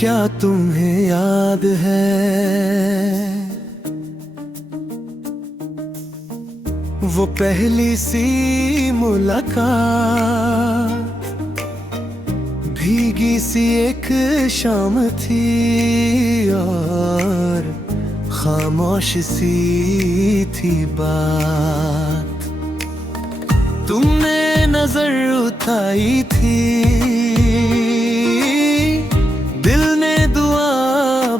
क्या तुम्हें याद है वो पहली सी मुलाकात? भीगी सी एक शाम थी और खामोश सी थी बात। तुमने नजर उठाई थी, दिल ने दुआ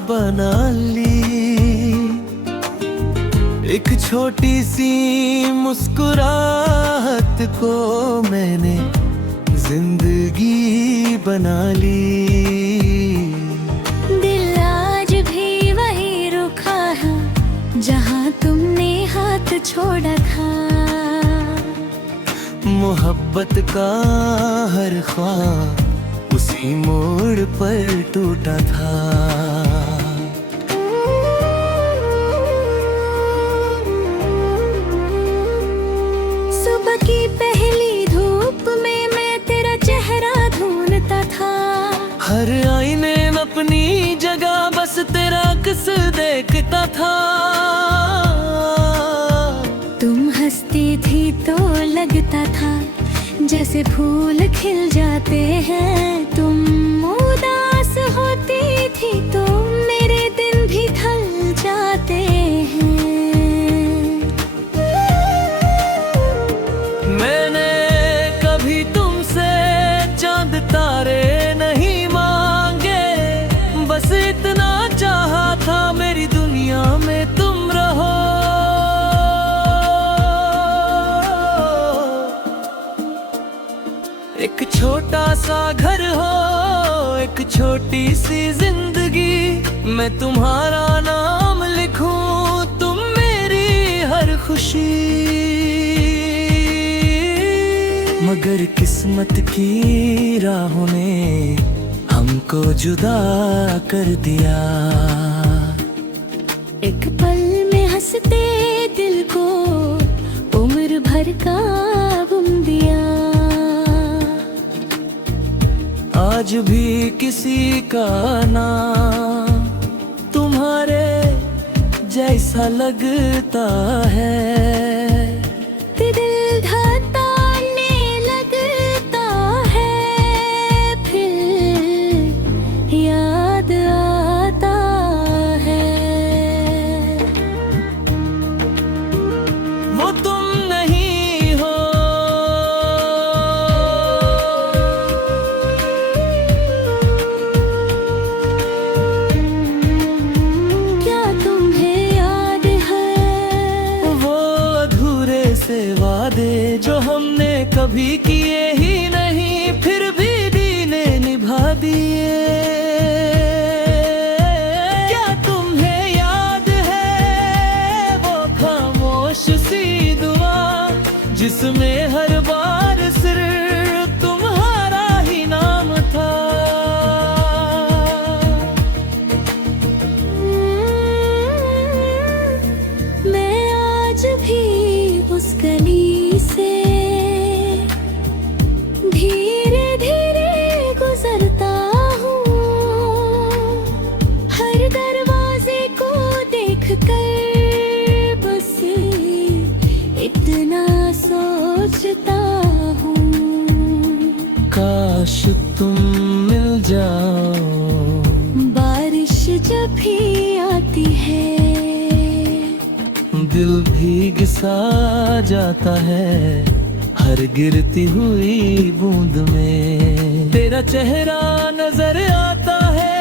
बना ली। एक छोटी सी मुस्कुराहट को मैंने जिंदगी बना ली। दिल आज भी वही रुका है जहाँ तुमने हाथ छोड़ा था। मोहब्बत का हर ख्वाब उसी मोड़ पर टूटा था। सुबह की पहली धूप में मैं तेरा चेहरा ढूंढता था। हर आईने में अपनी जगह बस तेरा अक्स देखता था। तुम हंसती थी तो लगता था जैसे फूल खिल जाते हैं। तुम उदास होती थी तो मेरे दिन भी ढल जाते हैं। मैंने कभी तुमसे चांद तारे नहीं मांगे, बस इतना चाहा था मेरी दुनिया में तुम रहो। एक छोटा सा घर हो, एक छोटी सी जिंदगी, मैं तुम्हारा नाम लिखूं, तुम मेरी हर खुशी। मगर किस्मत की राहों ने हमको जुदा कर दिया। एक पल में हंसते दिल को उम्र भर का गम दिया। आज भी किसी का नाम तुम्हारे जैसा लगता है। दिल धड़कने लगता है, फिर याद आता है। वो तुम नहीं हो, क्या तुम्हें याद है वो अधूरे से वादे जो हमने कभी किए ही नहीं, फिर भी दीने निभा दिए। क्या तुम्हें याद है वो खामोश सी दुआ जिसमें हर बार सिर्फ तुम्हारा ही नाम था? मैं आज भी उस गली से धीरे धीरे गुजरता हूँ। हर दरवाजे को देखकर बस इतना सोचता हूँ। काश तुम मिल जाओ बारिश जब भी आती है, दिल भीग सा जाता है हर गिरती हुई बूंद में। तेरा चेहरा नजर आता है।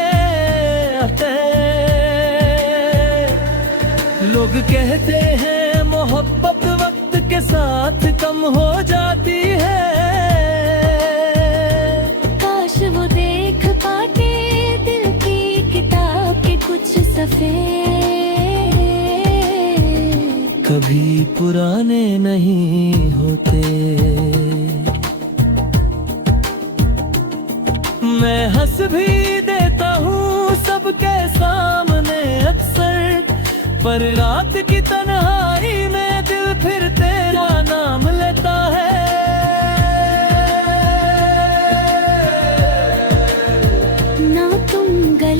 लोग कहते हैं मोहब्बत वक्त के साथ कम हो जाती है। काश वो देख पाते दिल की किताब के कुछ सफ़े कभी पुराने नहीं होते। मैं हंस भी देता हूँ सबके सामने अक्सर, पर रात की तन्हाई में दिल फिर तेरा नाम लेता है। ना तुम गले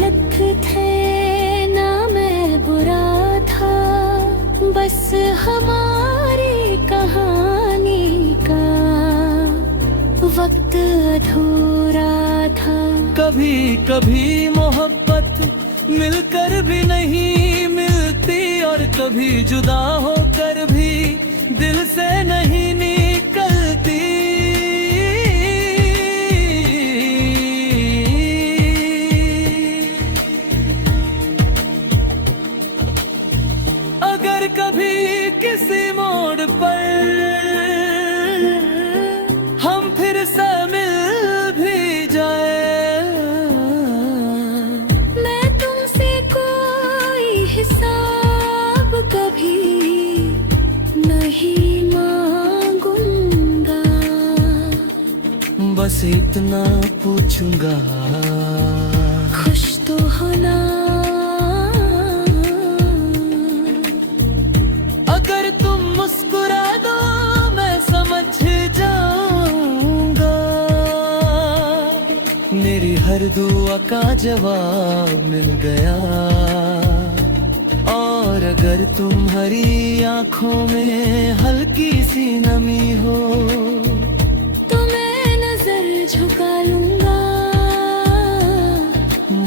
बस हमारी कहानी का वक्त अधूरा था। कभी कभी मोहब्बत मिलकर भी नहीं मिलती, और कभी जुदा होकर भी दिल से नहीं निकलती। अगर कभी किसी मोड़ पर हम फिर से मिल भी जाए, मैं तुमसे कोई हिसाब कभी नहीं मांगूंगा, बस इतना पूछूंगा, खुश तो होना। अगर तुम मुस्कुरा दो मैं समझ जाऊंगा, मेरी हर दुआ का जवाब मिल गया। और अगर तुम्हारी आंखों में हल्की सी नमी हो, तो मैं नजर झुका लूंगा।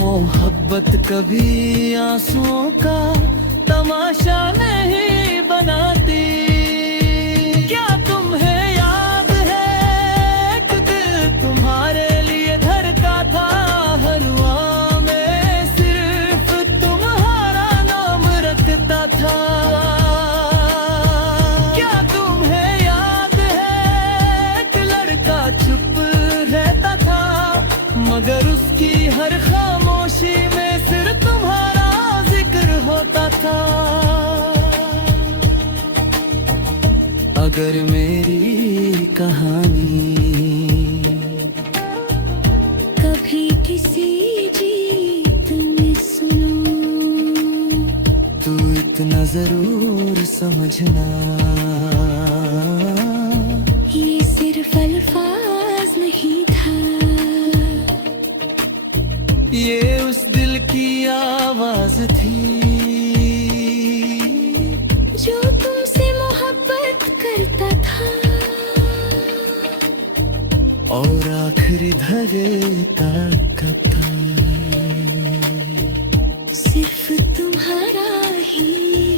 मोहब्बत कभी आंसुओं का तमाशा नहीं बनाती। क्या तुम्हें याद है कि दिल तुम्हारे लिए धड़का था, हलवा में सिर्फ तुम्हारा नाम रखता था। क्या तुम्हें याद है कि लड़का चुप रहता था, मगर उसकी हर खामोशी में सिर्फ तुम्हारा जिक्र होता था। अगर मेरी कहानी कभी किसी गीत में सुनो, तू इतना जरूर समझना, ये सिर्फ अल्फाज नहीं था, ये उस दिल की आवाज थी जो तुमसे मोहब्बत करता था। और आखिरी धड़का था, सिर्फ तुम्हारा ही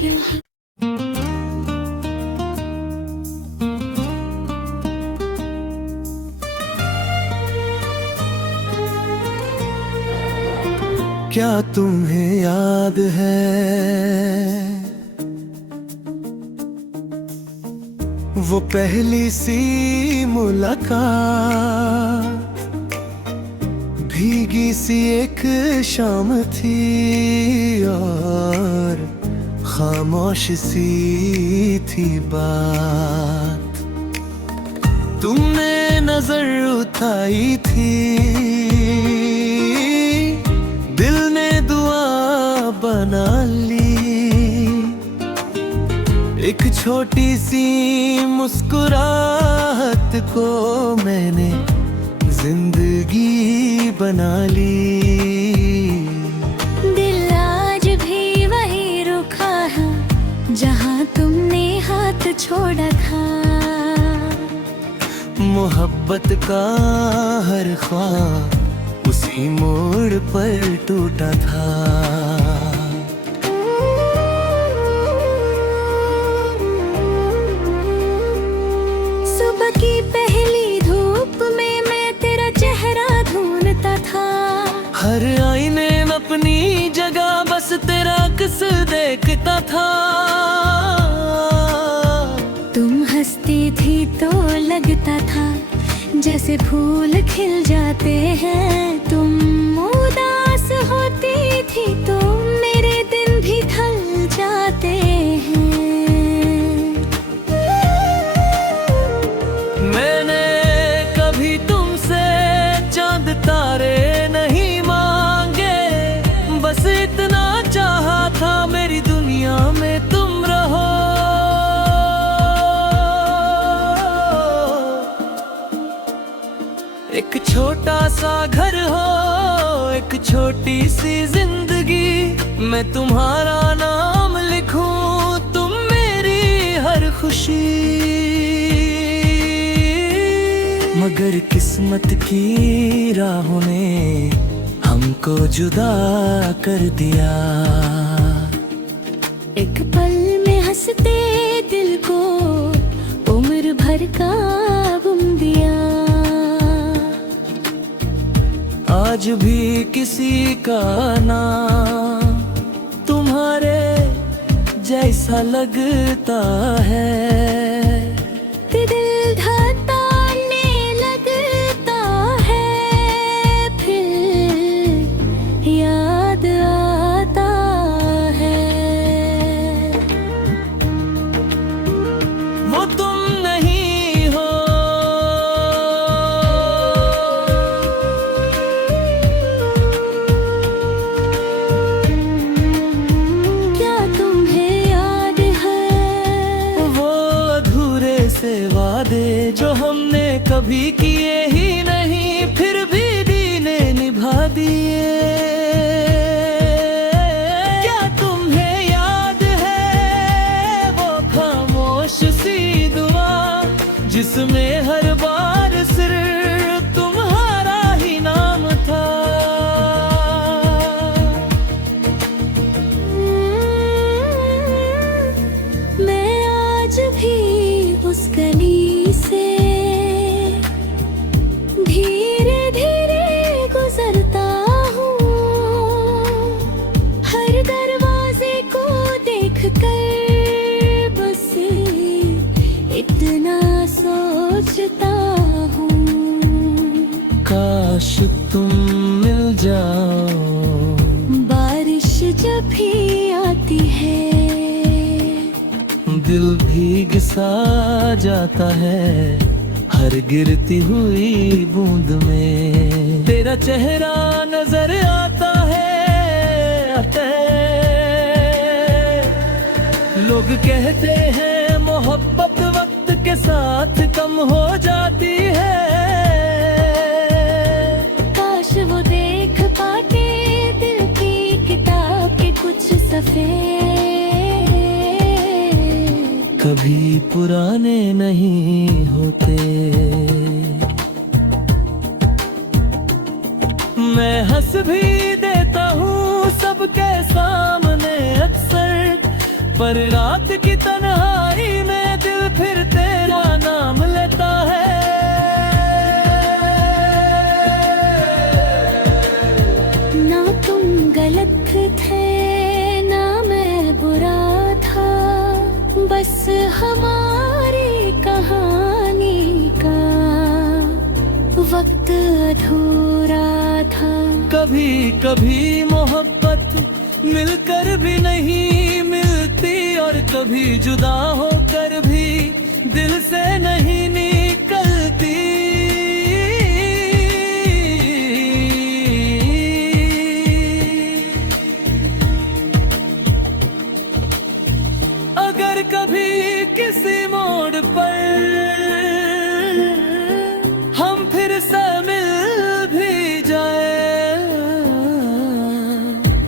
रहा। क्या तुम्हें याद है वो पहली सी मुलाकात, भीगी सी एक शाम थी और खामोश सी थी बात। तुमने नजर उठाई थी, दिल ने दुआ बना ली। एक छोटी सी मुस्कुराहट को मैंने जिंदगी बना ली। दिल आज भी वही रुका है जहाँ तुमने हाथ छोड़ा था। मोहब्बत का हर ख्वाब उसी मोड़ पर टूटा था। सुबह की पहली धूप में मैं तेरा चेहरा ढूंढता था। हर आईने में अपनी जगह बस तेरा अक्स देखता था। तुम हंसती थी तो लगता था जैसे फूल खिल जाते हैं। तुम उदास होती थी तो मेरे दिन भी ढल जाते हैं। मैंने कभी तुमसे चांद तारे नहीं मांगे, बस इतना चाहा था मेरी दुनिया में तुम रहो। एक छोटा सा घर हो, एक छोटी सी जिंदगी, मैं तुम्हारा नाम लिखूं, तुम मेरी खुशी, मगर किस्मत की राहों ने हमको जुदा कर दिया। एक पल में हंसते दिल को उम्र भर का गम दिया। आज भी किसी का नाम तुम्हारे जैसा लगता है, दिल धड़कने लगता है, फिर याद आता है। वो तुम नहीं हो, क्या तुम्हें याद है वो अधूरे से वादे जो हमने कभी किए ही नहीं, फिर भी दीने निभा दिए। क्या तुम्हें याद है वो खामोश सी दुआ जिसमें हर बार सिर्फ तुम्हारा ही नाम था। मैं आज भी उस गली से धीरे धीरे गुजरता हूँ, हर दरवाजे को देखकर बस इतना सोचता हूँ। काश तुम मिल जाओ, बारिश जब भी आती है दिल भीग सा जाता है हर गिरती हुई बूंद में। तेरा चेहरा नजर आता है, लोग कहते हैं मोहब्बत वक्त के साथ कम हो जाती है। काश वो देख पाते दिल की किताब के कुछ सफ़े, कभी पुराने नहीं होते। मैं हंस भी देता हूँ सबके सामने अक्सर, पर रात की तन्हाई में दिल फिर तेरा नाम लेता है। ना तुम गलत थे ना मैं बुरा था, बस हमारी कहानी का वक्त अधूरा था। कभी कभी मोहब्बत मिलकर भी नहीं मिलती, और कभी जुदा होकर भी दिल से नहीं निकलती। अगर कभी किसी मोड़ पर हम फिर से मिल भी जाए,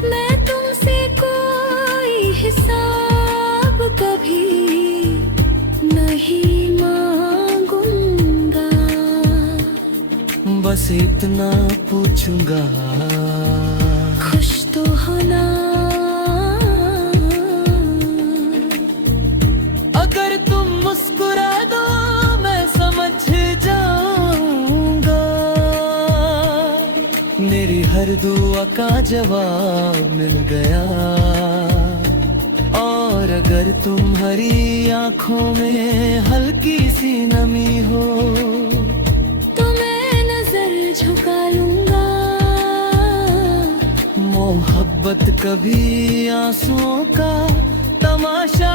मैं तुमसे कोई हिसाब कभी नहीं मांगूंगा, बस इतना पूछूंगा खुश तो होना। अगर तुम मुस्कुरा दो मैं समझ जाऊंगा, मेरी हर दुआ का जवाब मिल गया। और अगर तुम्हारी आंखों में हल्की सी नमी हो, तो मैं नजर झुका लूंगा। मोहब्बत कभी आंसुओं का तमाशा